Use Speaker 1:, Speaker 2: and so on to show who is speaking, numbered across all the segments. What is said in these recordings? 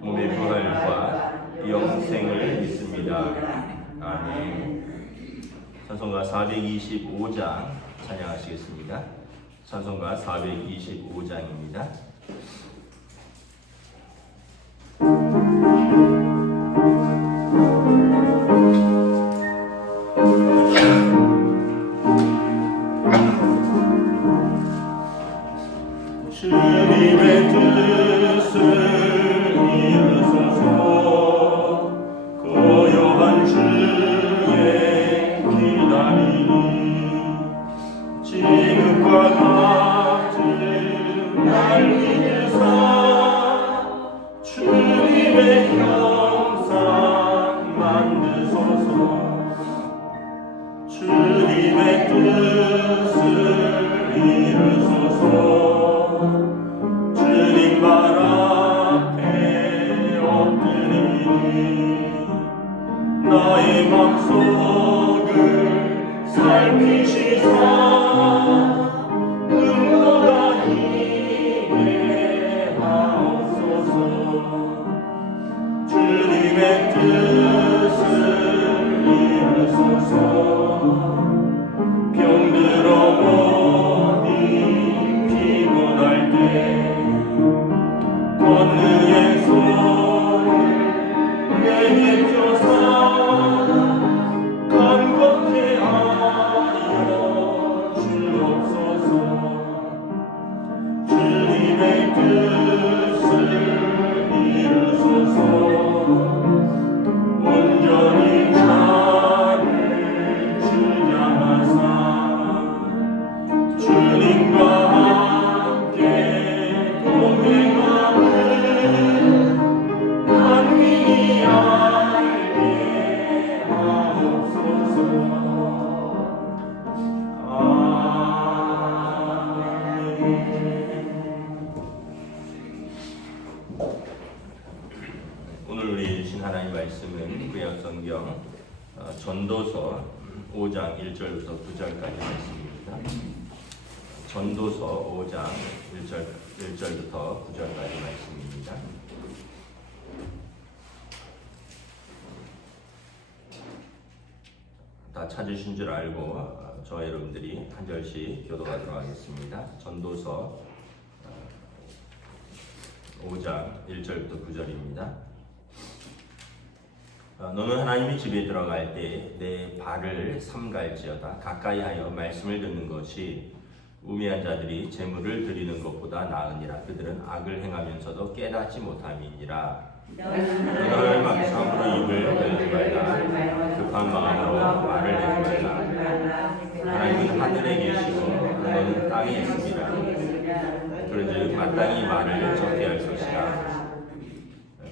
Speaker 1: 몸의 부활과 영생을 믿습니다. 아멘. 찬송가 425장 찬양하시겠습니다. 찬송가 425장입니다. 나의 맘속을 살피시사 주님 5장 1절부터 9절까지 말씀입니다. 전도서 5장 1절 1절부터 9절까지 말씀입니다. 다 찾으신 줄 알고 어, 저 여러분들이 한 절씩 교도하도록 하겠습니다. 전도서 5장 1절부터 9절입니다. 어, 너는 하나님의 집에 들어갈 때 내 발을 삼갈지어다. 가까이 하여 말씀을 듣는 것이 우매한 자들이 재물을 드리는 것보다 나으니라. 그들은 악을 행하면서도 깨닫지 못함이니라. 너는 막상으로 입을 열지 말라. 급한 마음으로 말을 내지 말라. 하나님은 하늘에 계시고 너는 땅에 있습니다. 그런즉 마땅히 말을 적게 할 것이라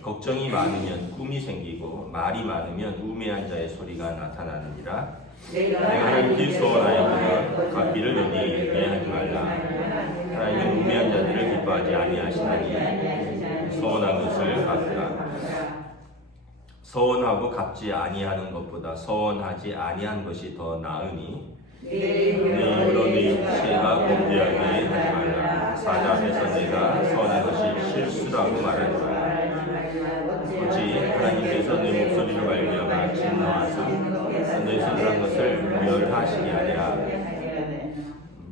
Speaker 1: 걱정이 많으면 꿈이 생기고 말이 많으면 우매한 자의 소리가 나타나느니라. 내가 하나님께 소원하였거든 갚기를 너희 이해하지 말라. 하나님은 우매한 자들을 기뻐하지 아니하시나니 소원한 것을 갚으라. 서원하고 갚지 아니하는 것보다 서원하지 아니한 것이 더 나으니 내 입으로 네 육체가 범죄하게 하지 말라. 사자 앞에서 내가 서원한 것이 실수라고 말하지 말라 어찌 하나님께서 내 목소리를 말미암아 진노하사 내 손을 것을 멸하시게 하랴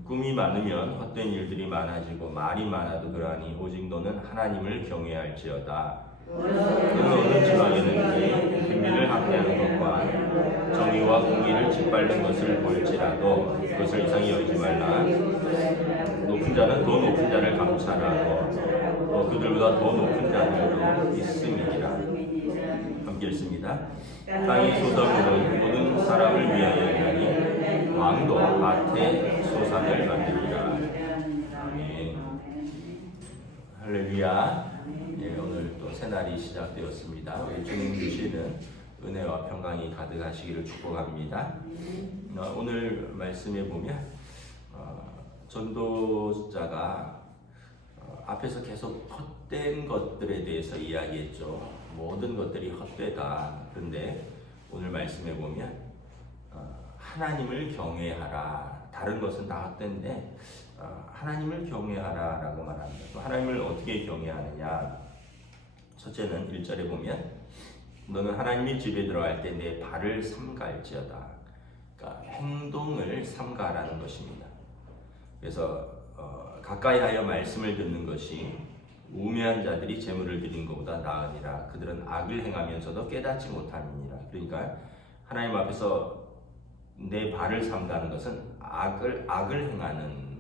Speaker 1: 꿈이 많으면 헛된 일들이 많아지고 말이 많아도 그러하니 오직 너는 하나님을 경외할지어다. 너는 어느 지방에는지 비밀을 학대하는 것과 의와 공의를 짓밟는 것을 볼지라도 그것을 이상히 여기지 말라. 높은 자는 더 높은 자를 감찰하고 또 그들보다 더 높은 자들도 있음이니라. 함께 읽습니다. 땅의 소돔으로 모든 사람을 위하여 일하니 왕도 밭에 소산을 만들리라. 아멘. 할렐루야. 예, 오늘 또 새날이 시작되었습니다. 우리 주님 주시는 은혜와 평강이 가득하시기를 축복합니다. 어, 오늘 말씀에 보면 어, 전도자가 어, 앞에서 계속 헛된 것들에 대해서 이야기했죠. 모든 것들이 헛되다. 그런데 오늘 말씀에 보면 어, 하나님을 경외하라. 다른 것은 다 헛된데 어, 하나님을 경외하라라고 말합니다. 또 하나님을 어떻게 경외하느냐? 첫째는 1절에 보면 너는 하나님의 집에 들어갈 때 내 발을 삼갈지어다. 그러니까 행동을 삼가라는 것입니다. 그래서 어, 가까이 하여 말씀을 듣는 것이 우매한 자들이 재물을 드린 것보다 나으니라. 그들은 악을 행하면서도 깨닫지 못함이니라. 그러니까 하나님 앞에서 내 발을 삼가는 것은 악을 악을 행하는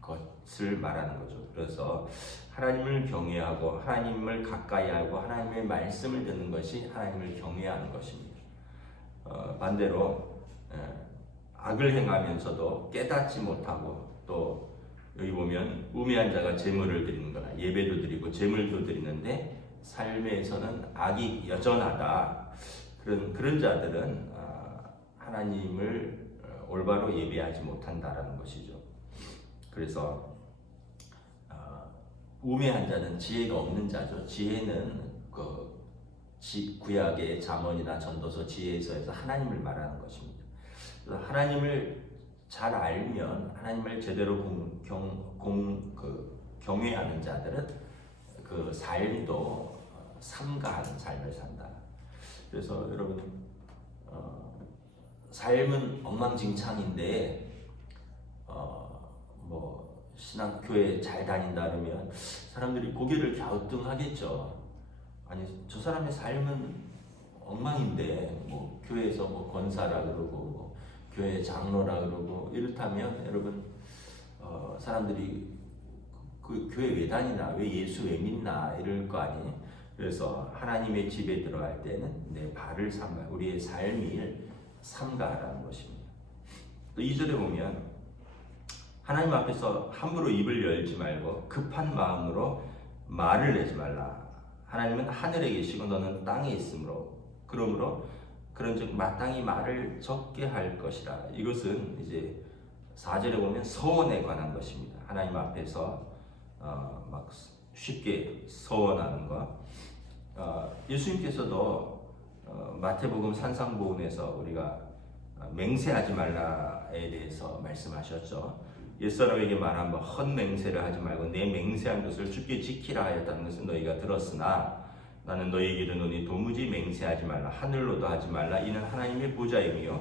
Speaker 1: 것을 말하는 거죠. 그래서 하나님을 경외하고 하나님을 가까이 하고 하나님의 말씀을 듣는 것이 하나님을 경외하는 것입니다. 어, 반대로 에, 악을 행하면서도 깨닫지 못하고 또 여기 보면 우매한 자가 제물을 드리는 거나 예배도 드리고 제물도 드리는데 삶에서는 악이 여전하다. 그런 그런 자들은 아, 하나님을 어, 올바로 예배하지 못한다라는 것이죠. 그래서 어, 우매한 자는 지혜가 없는 자죠. 지혜는 그 지- 구약의 잠언이나 전도서 지혜서에서 하나님을 말하는 것입니다. 하나님을 잘 알면 하나님을 제대로 공, 경, 공, 그, 경외하는 자들은 그 삶도 어, 삼가하는 삶을 산다. 그래서 여러분 어, 삶은 엉망진창인데 어, 뭐 신앙 교회 잘 다닌다 그러면 사람들이 고개를 갸우뚱하겠죠. 아니 저 사람의 삶은 엉망인데 뭐 교회에서 뭐 권사라 그러고 뭐 교회 장로라 그러고 이렇다면 여러분 어, 사람들이 그 교회 왜 다니나 왜 예수 왜 믿나 이럴 거 아니. 그래서 하나님의 집에 들어갈 때는 내 발을 삼가 우리의 삶을 삼가라는 것입니다. 또 2절에 보면 하나님 앞에서 함부로 입을 열지 말고 급한 마음으로 말을 내지 말라. 하나님은 하늘에 계시고 너는 땅에 있으므로 그러므로 그런즉 마땅히 말을 적게 할 것이라. 이것은 이제 4절에 보면 서원에 관한 것입니다. 하나님 앞에서 어, 막 쉽게 서원하는 것. 어, 예수님께서도 어, 마태복음 산상보훈에서 우리가 어, 맹세하지 말라에 대해서 말씀하셨죠. 옛사람에게 말한 바 헛맹세를 하지 말고 내 맹세한 것을 주께 지키라 하였다는 것은 너희가 들었으나 나는 너희에게 이르노니 도무지 맹세하지 말라. 하늘로도 하지 말라. 이는 하나님의 보좌이며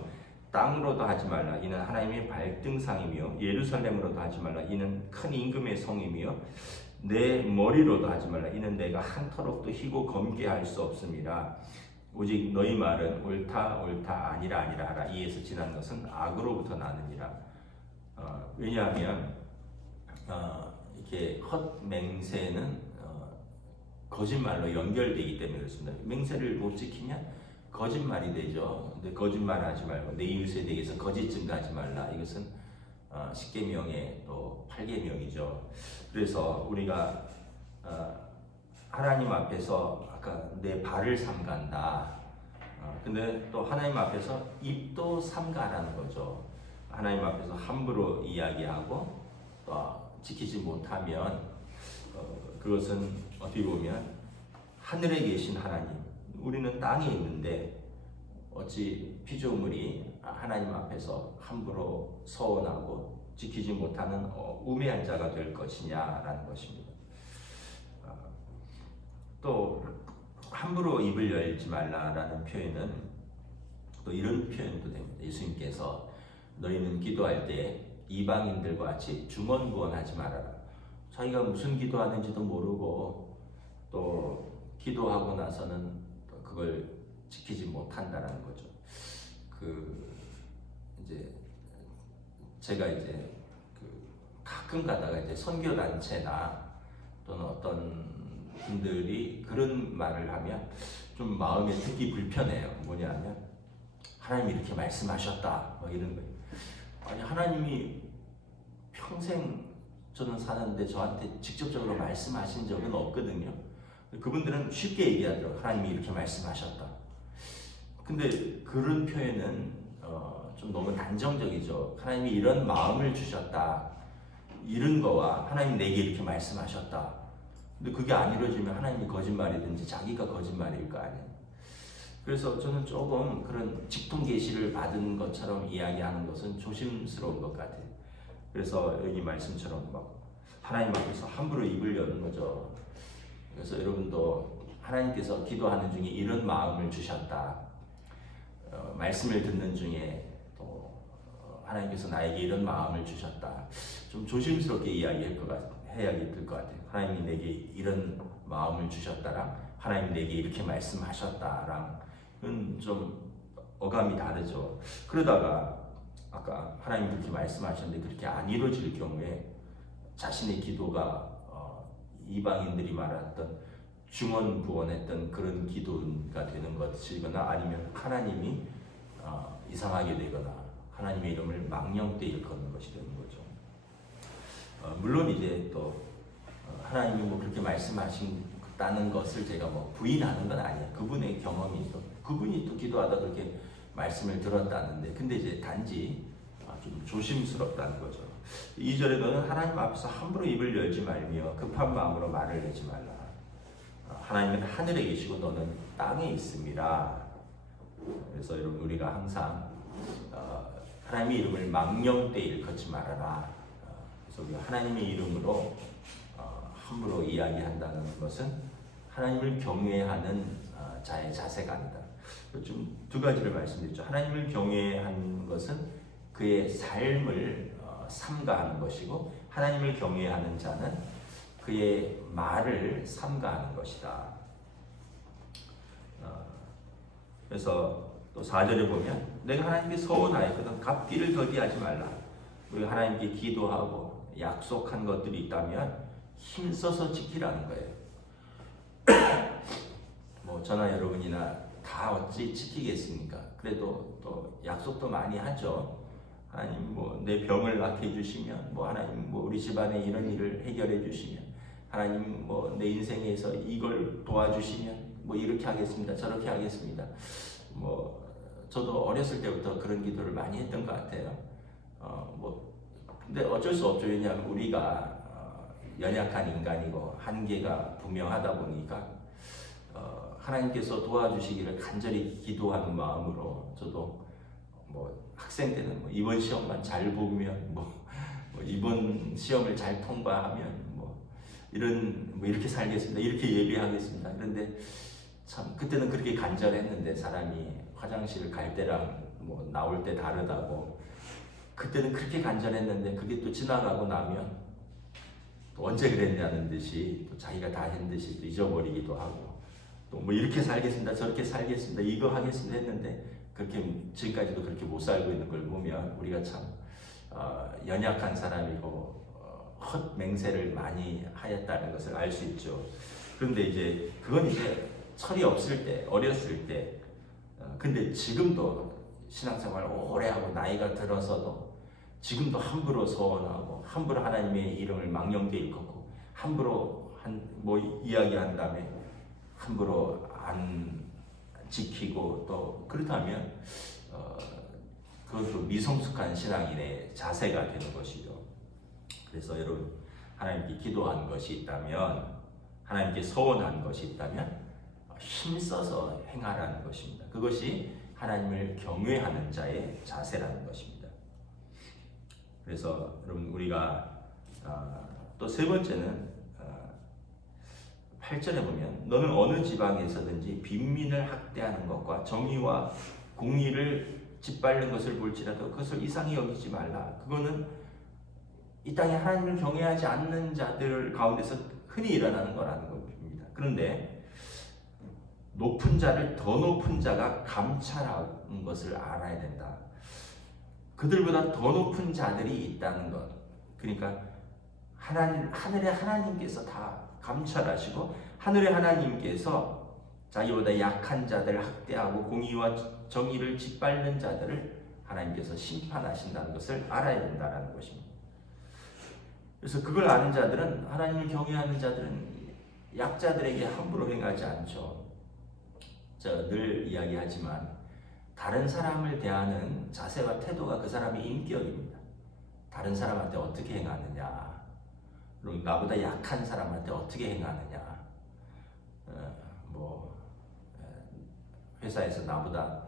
Speaker 1: 땅으로도 하지 말라. 이는 하나님의 발등상이며 예루살렘으로도 하지 말라. 이는 큰 임금의 성이며 내 머리로도 하지 말라. 이는 내가 한터록도 희고 검게 할 수 없음이라 오직 너희 말은 옳다 옳다 아니라 아니라 하라. 이에서 지난 것은 악으로부터 나느니라. 어, 왜냐하면 어, 이렇게 헛 맹세는 어, 거짓말로 연결되기 때문에 그렇습니다. 맹세를 못 지키면 거짓말이 되죠. 근데 거짓말 하지 말고 내 이웃에 대해서 거짓 증가하지 말라. 이것은 어, 10계명의 또 8계명이죠. 그래서 우리가 어, 하나님 앞에서 아까 내 발을 삼간다. 어, 근데 또 하나님 앞에서 입도 삼가라는 거죠. 하나님 앞에서 함부로 이야기하고 또 지키지 못하면 어, 그것은 어떻게 보면 하늘에 계신 하나님, 우리는 땅에 있는데 어찌 피조물이 하나님 앞에서 함부로 서원하고 지키지 못하는 어, 우매한 자가 될 것이냐라는 것입니다. 어, 또 함부로 입을 열지 말라라는 표현은 또 이런 표현도 됩니다. 예수님께서 너희는 기도할 때 이방인들과 같이 중언부언하지 말아라. 자기가 무슨 기도하는지도 모르고 또 기도하고 나서는 또 그걸 지키지 못한다라는 거죠. 그 이제 제가 이제 그 가끔 가다가 이제 선교 단체나 또는 어떤 분들이 그런 말을 하면 좀 마음에 듣기 불편해요. 뭐냐면 하나님이 이렇게 말씀하셨다 뭐 이런 거예요. 아니 하나님이 평생 저는 사는데 저한테 직접적으로 말씀하신 적은 없거든요. 그분들은 쉽게 얘기하더라고요. 하나님이 이렇게 말씀하셨다. 근데 그런 표현은 어, 좀 너무 단정적이죠. 하나님이 이런 마음을 주셨다. 이런 거와 하나님 내게 이렇게 말씀하셨다. 근데 그게 안 이루어지면 하나님이 거짓말이든지 자기가 거짓말일 거 아니에요. 그래서 저는 조금 그런 직통 계시를 받은 것처럼 이야기하는 것은 조심스러운 것 같아요. 그래서 여기 말씀처럼 막 하나님 앞에서 함부로 입을 여는 거죠. 그래서 여러분도 하나님께서 기도하는 중에 이런 마음을 주셨다. 어, 말씀을 듣는 중에 또 어, 하나님께서 나에게 이런 마음을 주셨다. 좀 조심스럽게 이야기할 것 같, 해야 될 것 같아요. 하나님이 내게 이런 마음을 주셨다랑 하나님 내게 이렇게 말씀하셨다랑 그건 좀 어감이 다르죠. 그러다가 아까 하나님 그렇게 말씀하셨는데 그렇게 안 이루어질 경우에 자신의 기도가 어, 이방인들이 말했던 중언부언했던 그런 기도가 되는 것이거나 아니면 하나님이 어, 이상하게 되거나 하나님의 이름을 망령되 일컫는 것이 되는 거죠. 어, 물론 이제 또 어, 하나님이 뭐 그렇게 말씀하신다는 것을 제가 뭐 부인하는 건 아니에요. 그분의 경험이 또 그분이 또 기도하다 그렇게 말씀을 들었다는데 근데 이제 단지 아, 좀 조심스럽다는 거죠. 2절에 너는 하나님 앞에서 함부로 입을 열지 말며 급한 마음으로 말을 내지 말라. 어, 하나님은 하늘에 계시고 너는 땅에 있습니다. 그래서 여러분 우리가 항상 어, 하나님의 이름을 망령되 일컫지 말아라. 어, 그래서 우리가 하나님의 이름으로 어, 함부로 이야기한다는 것은 하나님을 경외하는 어, 자의 자세가 아니다. 좀 두 가지를 말씀드렸죠. 하나님을 경외하는 것은 그의 삶을 어, 삼가하는 것이고 하나님을 경외하는 자는 그의 말을 삼가하는 것이다. 어, 그래서 또 4절에 보면 내가 하나님께 서원하였거든 갚기를 더디하지 말라. 우리가 하나님께 기도하고 약속한 것들이 있다면 힘써서 지키라는 거예요. 뭐 저나 여러분이나 다 어찌 지키겠습니까? 그래도 또 약속도 많이 하죠. 하나님 뭐 내 병을 낫게 해주시면 뭐 하나님 뭐 우리 집안에 이런 일을 해결해 주시면 하나님 뭐 내 인생에서 이걸 도와주시면 뭐 이렇게 하겠습니다 저렇게 하겠습니다. 뭐 저도 어렸을 때부터 그런 기도를 많이 했던 것 같아요. 어 뭐 근데 어쩔 수 없죠. 왜냐하면 우리가 어, 연약한 인간이고 한계가 분명하다 보니까 어, 하나님께서 도와주시기를 간절히 기도하는 마음으로 저도 뭐 학생 때는 뭐 이번 시험만 잘 보면 뭐, 뭐 이번 시험을 잘 통과하면 뭐 이런 뭐 이렇게 살겠습니다. 이렇게 예비하겠습니다. 그런데 참 그때는 그렇게 간절했는데 사람이 화장실 갈 때랑 뭐 나올 때 다르다고 그때는 그렇게 간절했는데 그게 또 지나가고 나면 또 언제 그랬냐는 듯이 또 자기가 다한 듯이 또 잊어버리기도 하고 또 뭐 이렇게 살겠습니다 저렇게 살겠습니다 이거 하겠습니다 했는데 그렇게 지금까지도 그렇게 못 살고 있는 걸 보면 우리가 참 어, 연약한 사람이고 어, 헛 맹세를 많이 하였다는 것을 알 수 있죠. 그런데 이제 그건 이제 철이 없을 때 어렸을 때 어, 근데 지금도 신앙생활 오래 하고 나이가 들어서도 지금도 함부로 소원하고 함부로 하나님의 이름을 망령되 일컫고 함부로 한 뭐 이야기한 다음에 함부로 안 지키고 또 그렇다면 어, 그것도 미성숙한 신앙인의 자세가 되는 것이죠. 그래서 여러분 하나님께 기도한 것이 있다면 하나님께 소원한 것이 있다면 힘써서 행하라는 것입니다. 그것이 하나님을 경외하는 자의 자세라는 것입니다. 그래서 여러분 우리가 어, 또세 번째는 8절에 보면 너는 어느 지방에서든지 빈민을 학대하는 것과 정의와 공의를 짓밟는 것을 볼지라도 그것을 이상히 여기지 말라. 그거는 이 땅에 하나님을 경외하지 않는 자들 가운데서 흔히 일어나는 거라는 겁니다. 그런데 높은 자를 더 높은 자가 감찰한 것을 알아야 된다. 그들보다 더 높은 자들이 있다는 것. 그러니까 하나님 하늘의 하나님께서 다 감찰하시고 하늘의 하나님께서 자기보다 약한 자들을 학대하고 공의와 정의를 짓밟는 자들을 하나님께서 심판하신다는 것을 알아야 된다는 것입니다. 그래서 그걸 아는 자들은 하나님을 경외하는 자들은 약자들에게 함부로 행하지 않죠. 저늘 이야기하지만 다른 사람을 대하는 자세와 태도가 그 사람의 인격입니다. 다른 사람한테 어떻게 행하느냐, 나보다 약한 사람한테 어떻게 행하느냐, 어, 뭐 어, 회사에서 나보다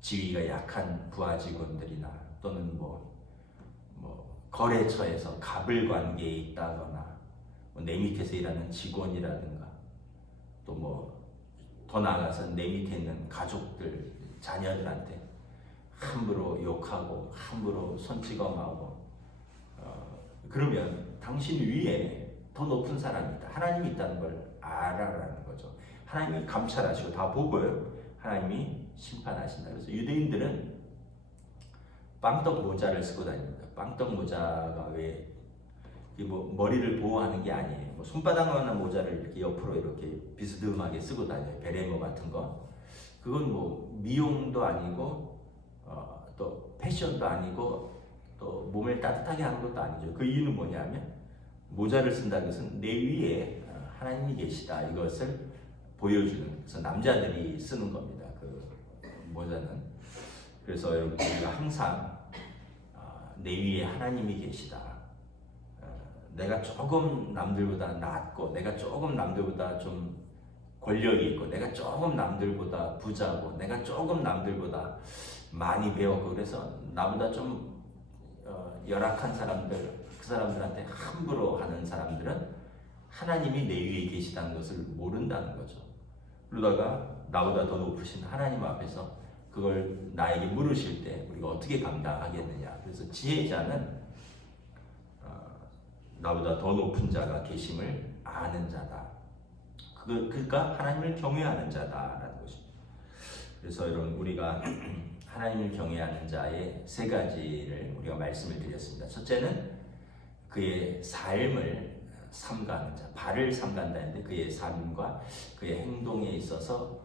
Speaker 1: 지위가 약한 부하 직원들이나 또는 뭐, 뭐 거래처에서 갑을 관계에 있다거나 뭐 내 밑에서 일하는 직원이라든가 또 뭐 더 나아가서 내 밑에 있는 가족들 자녀들한테 함부로 욕하고 함부로 손찌검하고 어, 그러면 당신 위에 더 높은 사람이 있다 하나님이 있다는 걸 알아라는 거죠 하나님이 감찰하시고 다 보고요 하나님이 심판하신다 그래서 유대인들은 빵떡 모자를 쓰고 다닙니다 빵떡 모자가 왜 이뭐 머리를 보호하는 게 아니에요. 뭐 손바닥만한 모자를 이렇게 옆으로 이렇게 비스듬하게 쓰고 다녀요. 베레모 같은 거. 그건 뭐 미용도 아니고 어, 또 패션도 아니고 또 몸을 따뜻하게 하는 것도 아니죠. 그 이유는 뭐냐면 모자를 쓴다는 것은 내 위에 어, 하나님이 계시다 이것을 보여주는 그래서 남자들이 쓰는 겁니다. 그 모자는 그래서 여러분 우리가 항상 어, 내 위에 하나님이 계시다. 내가 조금 남들보다 낫고 내가 조금 남들보다 좀 권력이 있고 내가 조금 남들보다 부자고 내가 조금 남들보다 많이 배웠고 그래서 나보다 좀 어, 열악한 사람들 그 사람들한테 함부로 하는 사람들은 하나님이 내 위에 계시다는 것을 모른다는 거죠. 그러다가 나보다 더 높으신 하나님 앞에서 그걸 나에게 물으실 때 우리가 어떻게 감당하겠느냐. 그래서 지혜자는 나보다 더 높은 자가 계심을 아는 자다. 그, 그러니까 하나님을 경외하는 자다라는 것입니다. 그래서 여러분 우리가 하나님을 경외하는 자의 세 가지를 우리가 말씀을 드렸습니다. 첫째는 그의 삶을 삼가하는 자, 발을 삼간다는데 그의 삶과 그의 행동에 있어서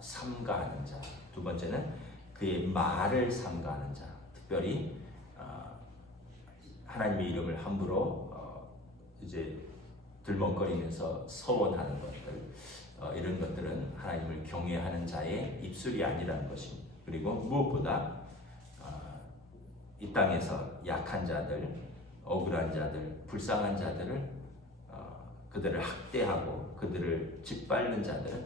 Speaker 1: 삼가하는 자. 두 번째는 그의 말을 삼가하는 자, 특별히 어, 하나님의 이름을 함부로 이제 들먹거리면서 서원하는 것들 어, 이런 것들은 하나님을 경외하는 자의 입술이 아니라는 것입니다. 그리고 무엇보다 어, 이 땅에서 약한 자들, 억울한 자들, 불쌍한 자들을 어, 그들을 학대하고 그들을 짓밟는 자들은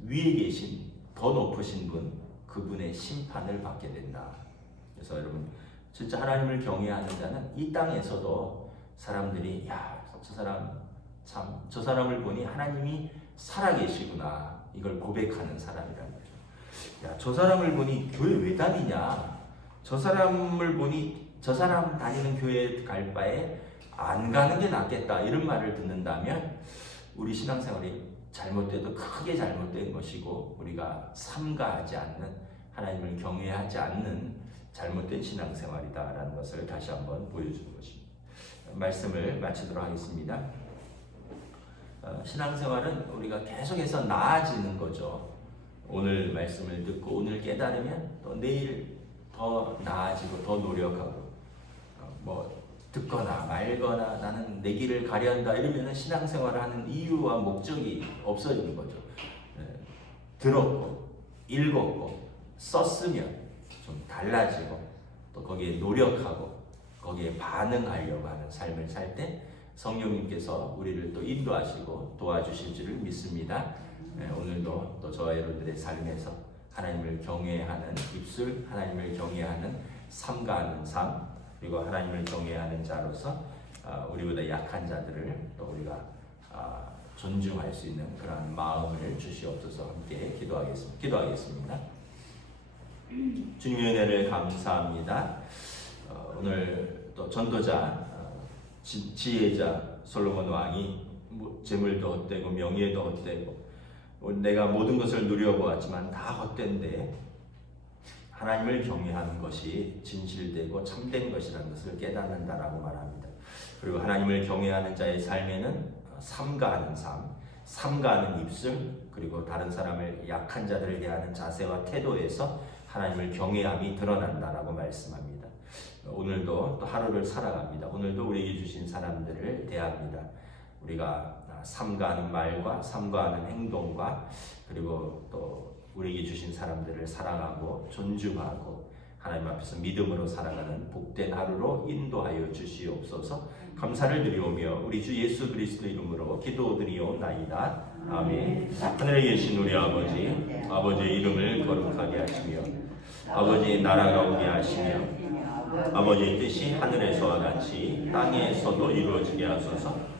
Speaker 1: 위에 계신 더 높으신 분 그분의 심판을 받게 된다. 그래서 여러분 진짜 하나님을 경외하는 자는 이 땅에서도 사람들이 야 저 사람 참 저 사람을 보니 하나님이 살아계시구나 이걸 고백하는 사람이라는. 야 저 사람을 보니 교회 왜 다니냐? 저 사람을 보니 저 사람 다니는 교회 갈 바에 안 가는 게 낫겠다 이런 말을 듣는다면 우리 신앙생활이 잘못돼도 크게 잘못된 것이고 우리가 삼가하지 않는 하나님을 경외하지 않는 잘못된 신앙생활이다라는 것을 다시 한번 보여주는 것입니다. 말씀을 마치도록 하겠습니다. 어, 신앙생활은 우리가 계속해서 나아지는 거죠. 오늘 말씀을 듣고 오늘 깨달으면 또 내일 더 나아지고 더 노력하고 어, 뭐 듣거나 말거나 나는 내 길을 가려한다 이러면 신앙생활을 하는 이유와 목적이 없어지는 거죠. 네. 들었고 읽었고 썼으면 좀 달라지고 또 거기에 노력하고 거기에 반응하려고 하는 삶을 살 때 성령님께서 우리를 또 인도하시고 도와주실 줄을 믿습니다. 네, 오늘도 또 저와 여러분들의 삶에서 하나님을 경외하는 입술, 하나님을 경외하는 삼가하는 삶, 그리고 하나님을 경외하는 자로서 아, 우리보다 약한 자들을 또 우리가 아, 존중할 수 있는 그런 마음을 주시옵소서 함께 기도하겠습니다. 기도하겠습니다. 주님의 은혜를 감사합니다. 어, 오늘 또 전도자 어, 지, 지혜자 솔로몬 왕이 뭐 재물도 헛되고 명예도 헛되고 내가 모든 것을 누려보았지만 다 헛된데 하나님을 경외하는 것이 진실되고 참된 것이라는 것을 깨닫는다라고 말합니다. 그리고 하나님을 경외하는 자의 삶에는 삼가하는 삶, 삼가하는 입술, 그리고 다른 사람을 약한 자들을 대하는 자세와 태도에서 하나님을 경외함이 드러난다라고 말씀합니다. 오늘도 또 하루를 살아갑니다. 오늘도 우리에게 주신 사람들을 대합니다. 우리가 삼가하는 말과 삼가하는 행동과 그리고 또 우리에게 주신 사람들을 사랑하고 존중하고 하나님 앞에서 믿음으로 살아가는 복된 하루로 인도하여 주시옵소서. 감사를 드리오며 우리 주 예수 그리스도 이름으로 기도드리옵나이다. 아멘. 하늘에 계신 우리 아버지, 아버지의 이름을 거룩하게 하시며 아버지의 나라가 오게 하시며 아버지의 뜻이 하늘에서와 같이 땅에서도 이루어지게 하소서.